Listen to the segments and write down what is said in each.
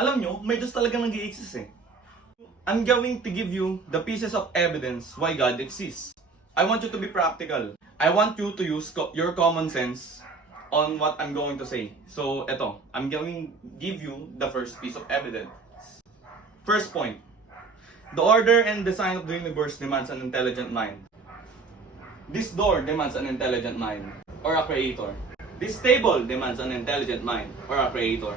Alam nyo, may Diyos talaga nag-i-exist eh. I'm going to give you the pieces of evidence why God exists. I want you to be practical. I want you to use your common sense on what I'm going to say. So, eto, I'm going to give you the first piece of evidence. First point. The order and design of the universe demands an intelligent mind. This door demands an intelligent mind, or a creator. This table demands an intelligent mind, or a creator.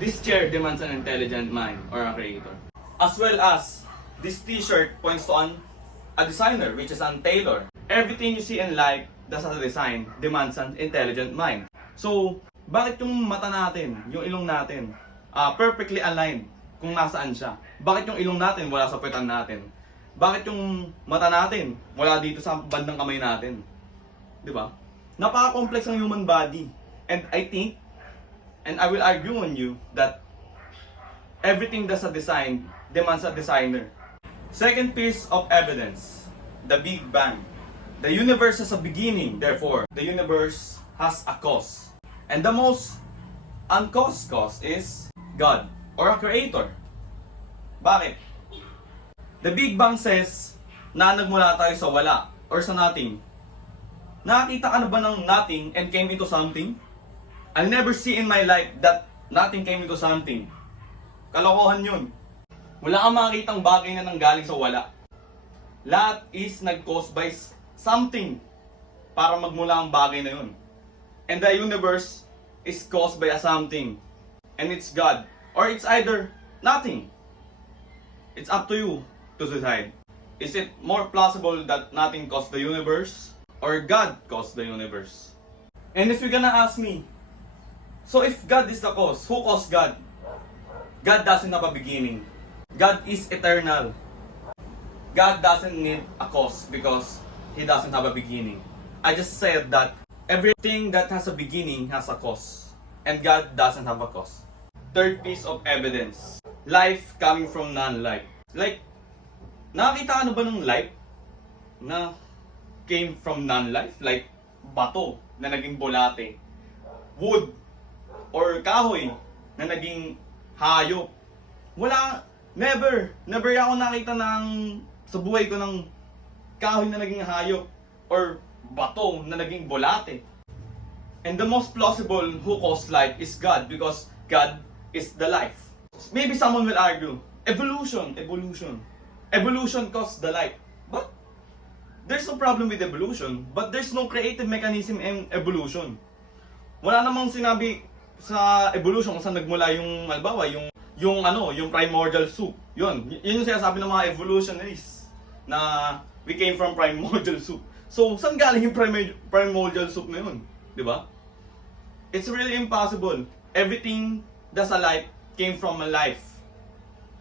This chair demands an intelligent mind, or a creator. As well as, this t-shirt points to a designer, which is an tailor. Everything you see in life that's a design demands an intelligent mind. So, bakit yung mata natin, yung ilong natin, perfectly aligned kung nasaan siya? Bakit yung ilong natin wala sa puwetan natin? Bakit yung mata natin wala dito sa bandang kamay natin? Di ba? Napaka-complex ang human body. And I think, and I will argue on you, that everything that's a design demands a designer. Second piece of evidence, the Big Bang. The universe has a beginning, therefore, the universe has a cause. And the most uncaused cause is God, or a creator. Bakit? The Big Bang says na nagmula tayo sa wala, or sa nothing. Nakakita ka na ba ng nothing and came into something? I'll never see in my life that nothing came into something. Kalokohan yun. Wala kang makakitang bagay na nanggaling sa wala. Lahat is nag-cause by something para magmula ang bagay na yun. And the universe is caused by a something. And it's God. Or it's either nothing. It's up to you to decide. Is it more plausible that nothing caused the universe? Or God caused the universe? And if you're gonna ask me, so if God is the cause, who caused God? God doesn't have a beginning. God is eternal. God doesn't need a cause because He doesn't have a beginning. I just said that everything that has a beginning has a cause. And God doesn't have a cause. Third piece of evidence. Life coming from non-life. Like, nakakita ka na ba ng life na came from non-life? Like, bato na naging bolate. Wood or kahoy na naging hayop. Wala, never ako nakita sa buhay ko ng kahoy na naging hayop or bato na naging bolate. And the most plausible who caused life is God, because God is the life. Maybe someone will argue, evolution caused the life. But there's no problem with evolution, but there's no creative mechanism in evolution. Wala namang sinabi sa evolution kung saan nagmula yung, halimbawa, yung primordial soup. Yun yung sinasabi ng mga evolutionists na we came from primordial soup. So, saan galing yung primordial soup na yun? Di ba? It's really impossible. Everything that's alive came from a life.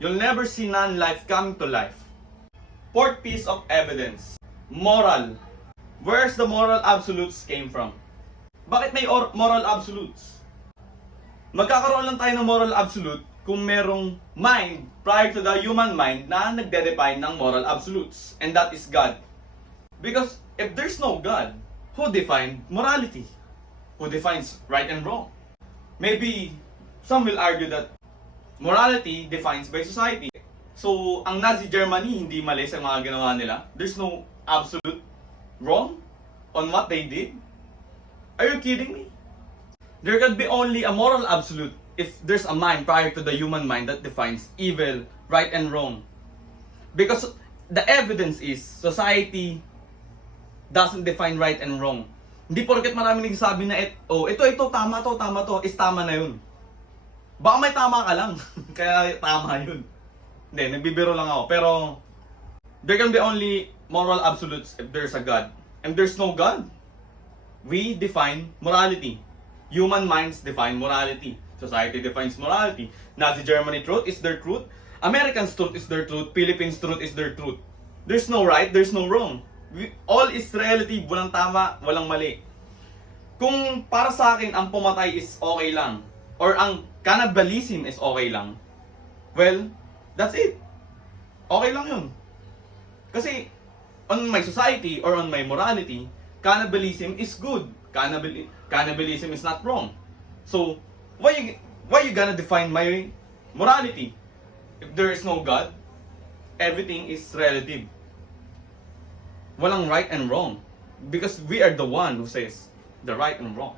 You'll never see non-life coming to life. Fourth piece of evidence. Moral. Where's the moral absolutes came from? Bakit may moral absolutes? Magkakaroon lang tayo ng moral absolute kung merong mind prior to the human mind na nagde-define ng moral absolutes. And that is God. Because if there's no God, who defined morality? Who defines right and wrong? Maybe some will argue that morality defines by society. So, ang Nazi Germany hindi mali sa mga ginawa nila. There's no absolute wrong on what they did. Are you kidding me? There could be only a moral absolute if there's a mind prior to the human mind that defines evil, right and wrong. Because the evidence is society doesn't define right and wrong. Hindi porket marami nagsasabi na ito, tama to, is tama na yun. Baka may tama ka lang, kaya tama yun. Hindi, nagbibiro lang ako. Pero, there can be only moral absolutes if there's a God. And there's no God. We define morality. Human minds define morality. Society defines morality. Nazi Germany truth is their truth. Americans truth is their truth. Philippines truth is their truth. There's no right, there's no wrong. All is relative, walang tama, walang mali. Kung para sa akin ang pumatay is okay lang, or ang cannibalism is okay lang, well, that's it. Okay lang yun. Kasi on my society or on my morality, cannibalism is good. Cannibalism is not wrong. So, why you gonna define my Morality. If there is no God, everything is relative. Walang right and wrong. Because we are the one who says the right and wrong.